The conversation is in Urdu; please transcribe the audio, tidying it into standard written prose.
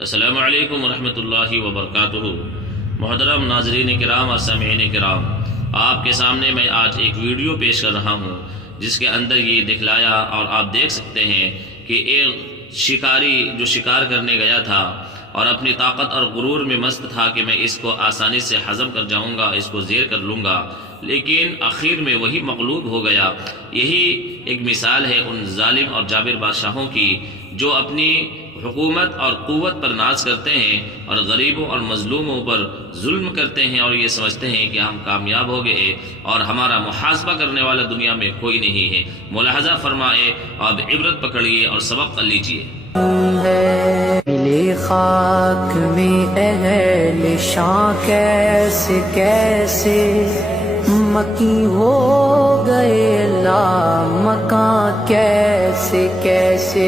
السلام علیکم ورحمۃ اللہ وبرکاتہ۔ محترم ناظرین کرام اور سامعین کرام، آپ کے سامنے میں آج ایک ویڈیو پیش کر رہا ہوں جس کے اندر یہ دکھلایا اور آپ دیکھ سکتے ہیں کہ ایک شکاری جو شکار کرنے گیا تھا اور اپنی طاقت اور غرور میں مست تھا کہ میں اس کو آسانی سے ہضم کر جاؤں گا، اس کو زیر کر لوں گا، لیکن آخر میں وہی مغلوب ہو گیا۔ یہی ایک مثال ہے ان ظالم اور جابر بادشاہوں کی جو اپنی حکومت اور قوت پر ناز کرتے ہیں اور غریبوں اور مظلوموں پر ظلم کرتے ہیں اور یہ سمجھتے ہیں کہ ہم کامیاب ہو گئے اور ہمارا محاسبہ کرنے والا دنیا میں کوئی نہیں ہے۔ ملاحظہ فرمائے، اب عبرت پکڑیے اور سبق لیجیے۔ ملی خاک میں اہل شان کیسے کیسے مکی ہو گئے لا مکان کیسے کیسے